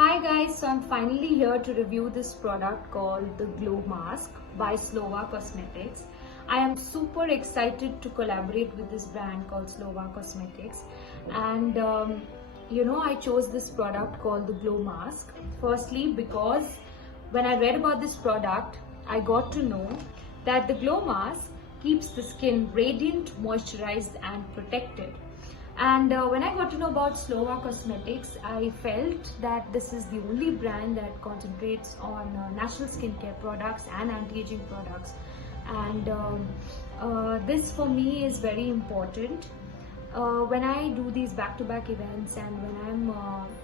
Hi guys, so I'm finally here to review this product called the Glow Mask by Slova Cosmetics. I am super excited to collaborate with this brand called Slova Cosmetics, and I chose this product called the Glow Mask firstly because when I read about this product I got to know that the Glow Mask keeps the skin radiant, moisturized and protected. And when I got to know about Slova Cosmetics, I felt that this is the only brand that concentrates on natural skincare products and anti-aging products. And this for me is very important. When I do these back-to-back events and when I'm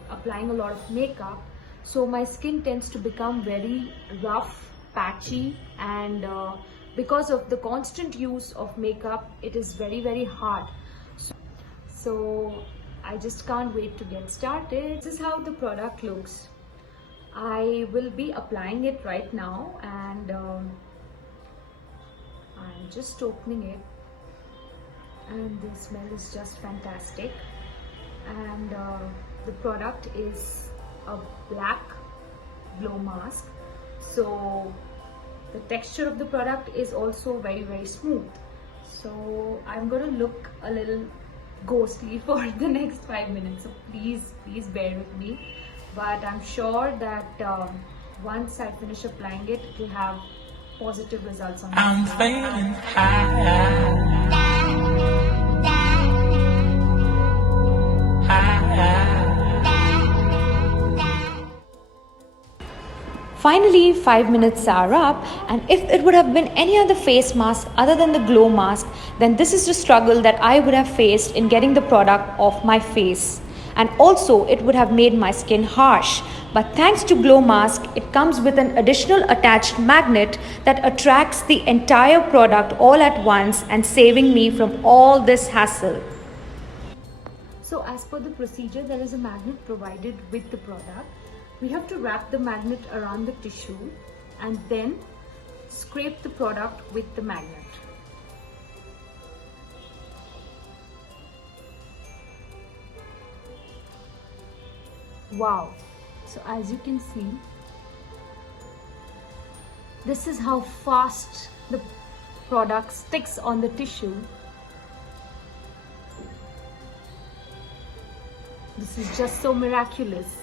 applying a lot of makeup, so my skin tends to become very rough, patchy, and because of the constant use of makeup, it is very hard. So I just can't wait to get started. This is how the product looks. I will be applying it right now, and I'm just opening it, and the smell is just fantastic. And the product is a black glow mask, so the texture of the product is also very smooth. So I'm going to look a little ghostly for the next 5 minutes, so please bear with me, but I'm sure that once I finish applying it, it will have positive results on I'm my feeling high. Finally, 5 minutes are up, and if it would have been any other face mask other than the glow mask, then this is the struggle that I would have faced in getting the product off my face. And also, it would have made my skin harsh. But thanks to Glow Mask, it comes with an additional attached magnet that attracts the entire product all at once and saving me from all this hassle. So as per the procedure, there is a magnet provided with the product. We have to wrap the magnet around the tissue and then scrape the product with the magnet. Wow! So as you can see, this is how fast the product sticks on the tissue. This is just so miraculous.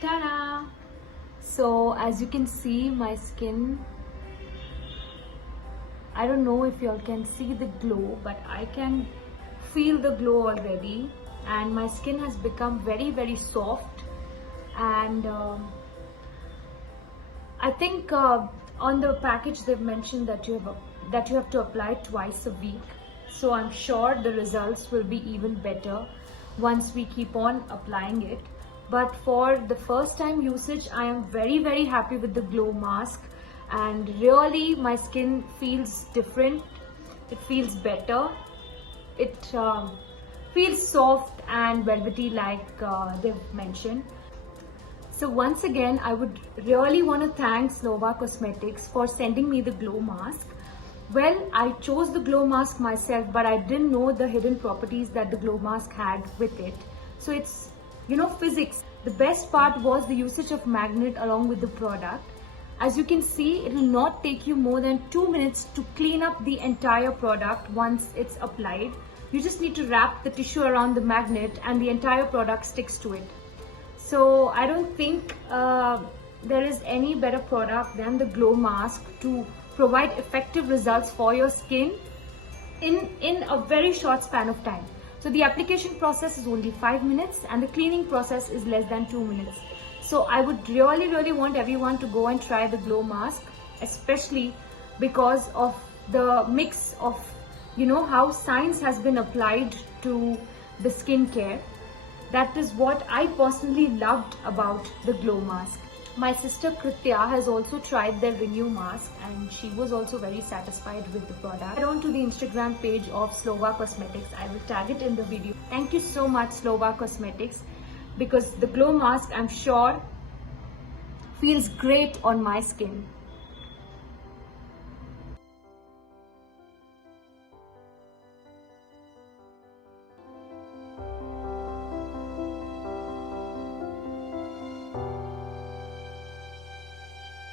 Ta-da! So as you can see, my skin, I don't know if you all can see the glow, but I can feel the glow already, and my skin has become very soft. And I think on the package they've mentioned that you have to apply twice a week, so I'm sure the results will be even better once we keep on applying it. But for the first time usage, I am very happy with the Glow Mask, and really my skin feels different. It feels better. It feels soft and velvety like they've mentioned. So once again, I would really want to thank Slova Cosmetics for sending me the Glow Mask. Well, I chose the Glow Mask myself, but I didn't know the hidden properties that the Glow Mask had with it. So it's, physics. The best part was the usage of magnet along with the product. As you can see, it will not take you more than 2 minutes to clean up the entire product once it's applied. You just need to wrap the tissue around the magnet and the entire product sticks to it. So I don't think there is any better product than the Glow Mask to provide effective results for your skin in a very short span of time. So the application process is only 5 minutes and the cleaning process is less than 2 minutes. So I would really want everyone to go and try the Glow Mask, especially because of the mix of, how science has been applied to the skincare. That is what I personally loved about the Glow Mask. My sister Kritya has also tried their Renew mask and she was also very satisfied with the product. Head on to the Instagram page of Slova Cosmetics. I will tag it in the video. Thank you so much, Slova Cosmetics, because the glow mask, I'm sure, feels great on my skin.